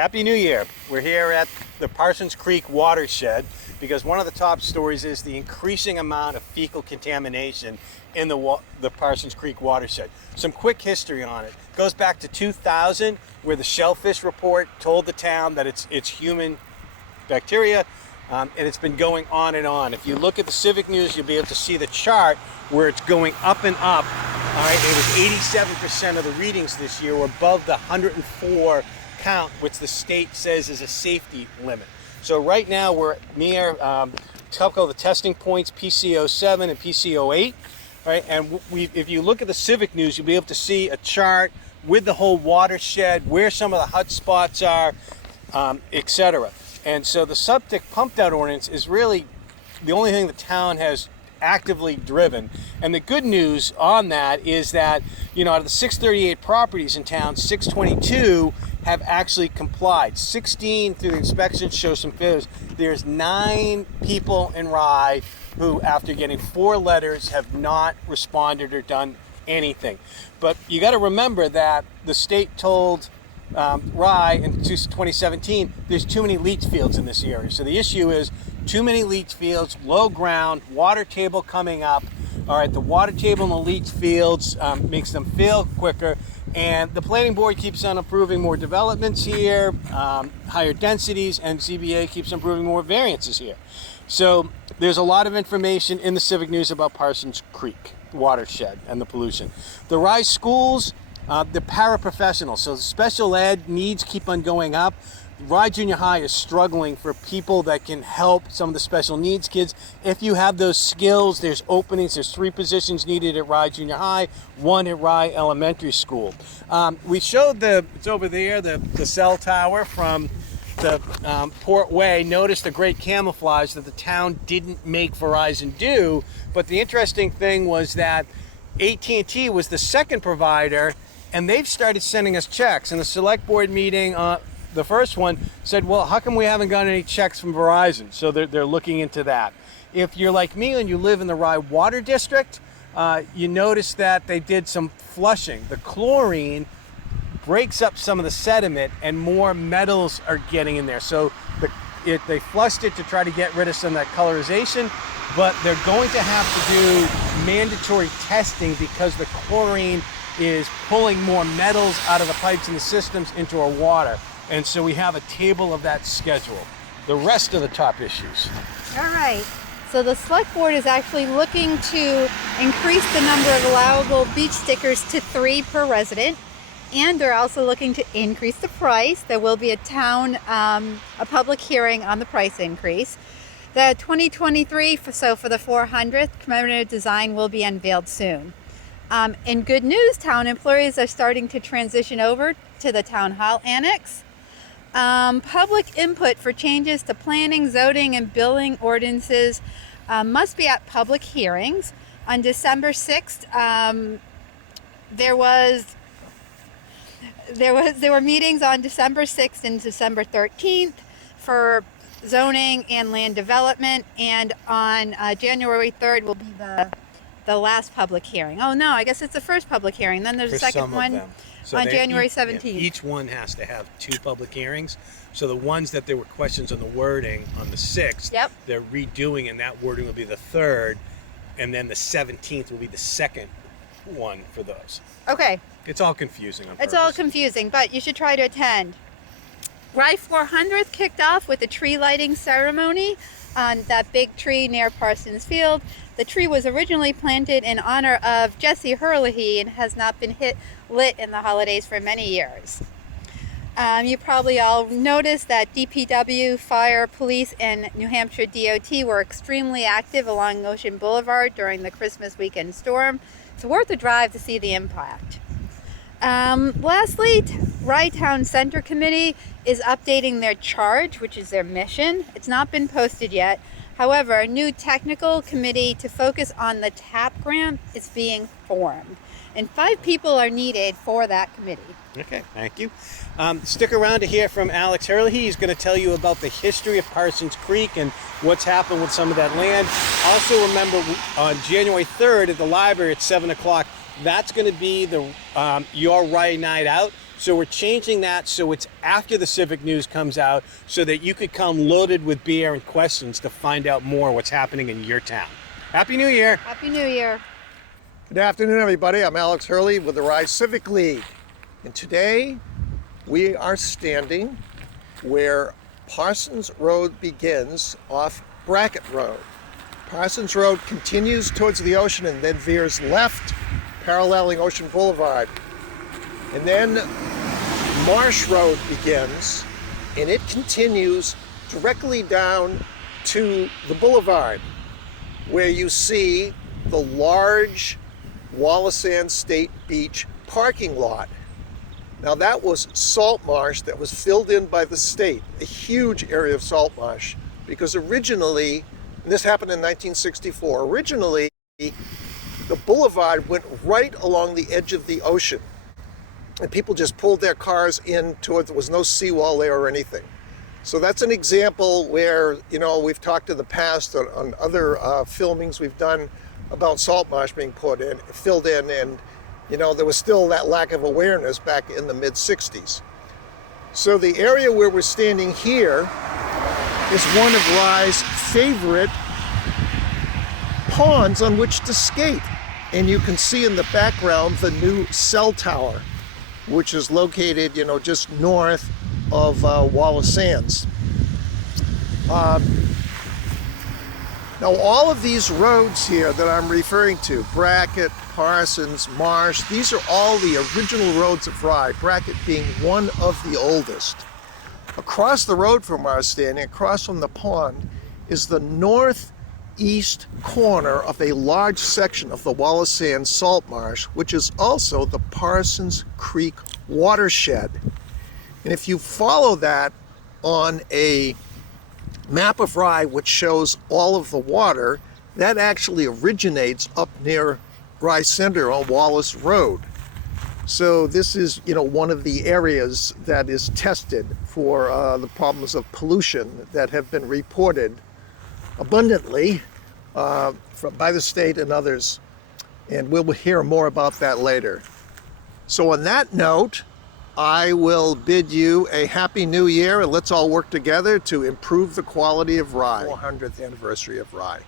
Happy New Year. We're here at the Parsons Creek watershed because one of the top stories is the increasing amount of fecal contamination in the Parsons Creek watershed. Some quick history on it. It goes back to 2000, where the shellfish report told the town that it's human bacteria, and it's been going on and on. If you look at the Civic News, you'll be able to see the chart where it's going up and up. All right, it was 87% of the readings this year were above the 104 count, which the state says is a safety limit. So right now we're near a couple of the testing points, PCO7 and PCO8. Right, and if you look at the Civic News, you'll be able to see a chart with the whole watershed, where some of the hot spots are, etc. And so the septic pumped out ordinance is really the only thing the town has actively driven. And the good news on that is that, you know, out of the 638 properties in town, 622 have actually complied. 16 through the inspection show some failures. There's 9 people in Rye who, after getting 4 letters, have not responded or done anything. But you got to remember that the state told Rye in 2017 there's too many leach fields in this area. So the issue is too many leach fields, low ground, water table coming up. All right, the water table in the leach fields makes them fail quicker. And the planning board keeps on approving more developments here, higher densities, and ZBA keeps approving more variances here. So there's a lot of information in the Civic News about Parsons Creek watershed and the pollution. The Rye schools, the paraprofessionals, so special ed needs keep on going up. Rye Junior High is struggling for people that can help some of the special needs kids. If you have those skills, there's openings. There's 3 positions needed at Rye Junior High, 1 at Rye Elementary School. We showed it's over there, the cell tower from the Port Way. Notice the great camouflage that the town didn't make Verizon do. But the interesting thing was that AT&T was the second provider, and they've started sending us checks. In the select board meeting, the first one said, well, how come we haven't gotten any checks from Verizon? So they're looking into that. If you're like me and you live in the Rye Water District, you notice that they did some flushing. The chlorine breaks up some of the sediment and more metals are getting in there. So they flushed it to try to get rid of some of that colorization, but they're going to have to do mandatory testing because the chlorine is pulling more metals out of the pipes and the systems into our water. And so we have a table of that schedule. The rest of the top issues. All right. So the select board is actually looking to increase the number of allowable beach stickers to 3 per resident. And they're also looking to increase the price. There will be a public hearing on the price increase. The 2023, so for the 400th commemorative design will be unveiled soon. In good news, town employees are starting to transition over to the town hall annex. Public input for changes to planning, zoning, and building ordinances must be at public hearings. On December 6th, there were meetings on December 6th and December 13th for zoning and land development, and on January 3rd will be the last public hearing. Oh no, I guess it's the first public hearing. Then there's a second one. So on January 17th. Each one has to have 2 public hearings. So the ones that there were questions on the wording on the 6th, yep, they're redoing, and that wording will be the 3rd, and then the 17th will be the second one for those. Okay. It's all confusing on purpose. It's all confusing, but you should try to attend. Rye 400th kicked off with a tree lighting ceremony on that big tree near Parsons Field. The tree was originally planted in honor of Jesse Herlihy and has not been lit in the holidays for many years. You probably all noticed that DPW, Fire, Police, and New Hampshire DOT were extremely active along Ocean Boulevard during the Christmas weekend storm. It's worth a drive to see the impact. Lastly, Rye Town Center Committee is updating their charge, which is their mission. It's not been posted yet. However, a new technical committee to focus on the TAP grant is being formed, and 5 people are needed for that committee. Okay, thank you. Stick around to hear from Alex Herlihy. He's going to tell you about the history of Parsons Creek and what's happened with some of that land. Also remember, on January 3rd at the library at 7 o'clock, that's going to be the Your Rye Night Out. So we're changing that so it's after the Civic News comes out so that you could come loaded with beer and questions to find out more what's happening in your town. Happy New Year. Happy New Year. Good afternoon, everybody. I'm Alex Herlihy with the Rye Civic League. And today we are standing where Parsons Road begins off Brackett Road. Parsons Road continues towards the ocean and then veers left, paralleling Ocean Boulevard. And then Marsh Road begins, and it continues directly down to the boulevard, where you see the large Wallis State Beach parking lot. Now that was salt marsh that was filled in by the state, a huge area of salt marsh, because originally, and this happened in 1964, originally the boulevard went right along the edge of the ocean. And people just pulled their cars in towards, there was no seawall there or anything. So that's an example where, we've talked in the past on other filmings we've done about salt marsh being filled in, and there was still that lack of awareness back in the mid-60s. So the area where we're standing here is one of Rye's favorite ponds on which to skate. And you can see in the background the new cell tower, which is located, just north of Wallis Sands. Now all of these roads here that I'm referring to, Brackett, Parsons, Marsh, these are all the original roads of Rye, Brackett being one of the oldest. Across the road from our standing, across from the pond, is the northeast corner of a large section of the Wallis Sands salt marsh, which is also the Parsons Creek watershed. And if you follow that on a map of Rye, which shows all of the water, that actually originates up near Rye Center on Wallis Road. So this is, one of the areas that is tested for the problems of pollution that have been reported abundantly by the state and others. And we'll hear more about that later. So on that note, I will bid you a Happy New Year, and let's all work together to improve the quality of Rye. 400th anniversary of Rye.